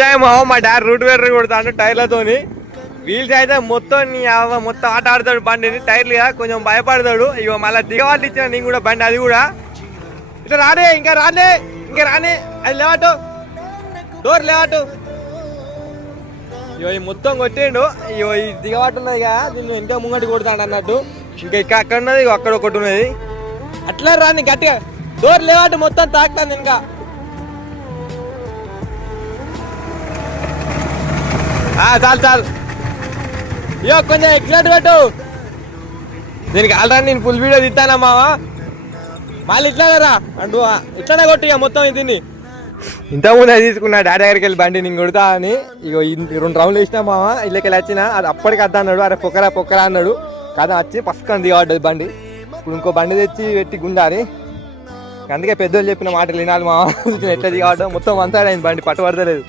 Time మా daddy route wear కొడతాడు టైర్లతోని. Wheels అయితే మొత్తం మొత్తం ఆట ఆడతాడు బండిని. టైర్లు కొంచెం భయపడతాడు. ఇక మళ్ళీ దిగవాళ్ళు ఇచ్చిన నేను కూడా బండి అది కూడా ఇట్లా రానే ఇంకా రానే అది లేవాటు డోర్ లేవాటు. ఇగో ఈ మొత్తం కొట్టిండు. ఇగో ఈ దిగవాటు ఉన్నది కదా దీన్ని ఇంకా ముంగటి కొడతాడు అన్నట్టు. ఇంకా ఇక్కడ అక్కడ ఉన్నది అక్కడ ఒకటి ఉన్నది. అట్లా రాని గట్టిగా డోర్ లేవాటు మొత్తం తాకుతాను ఇంకా. చాలు ఇయో కొంచెం ఎక్సలెంట్ పెట్టు. దీనికి ఆల్రెడీ నేను ఫుల్ వీడియో తీస్తానా మావా. మళ్ళీ ఇట్లానే రా అంటూ ఇట్లానే కొట్టి ఇక మొత్తం దీన్ని. ఇంతకుముందు తీసుకున్నా డాడీ దగ్గరికి వెళ్ళి బండి నేను కొడతా అని. ఇక 2 రౌండ్లు వేసినా మావా. ఇళ్ళకి వచ్చిన అది అప్పటికి అద్దా అన్నాడు. అరే పొక్కరా అన్నాడు. కదా వచ్చి పసుకొని దిగబడ్డది బండి. ఇప్పుడు ఇంకో బండి తెచ్చి పెట్టి గుండాలి. అందుకే పెద్దోళ్ళు చెప్పిన మాటలు వినాలి మావా. ఎట్లా దిగబడ్డా మొత్తం 1 సైడ్ అయింది బండి పట్టు పడతలేదు.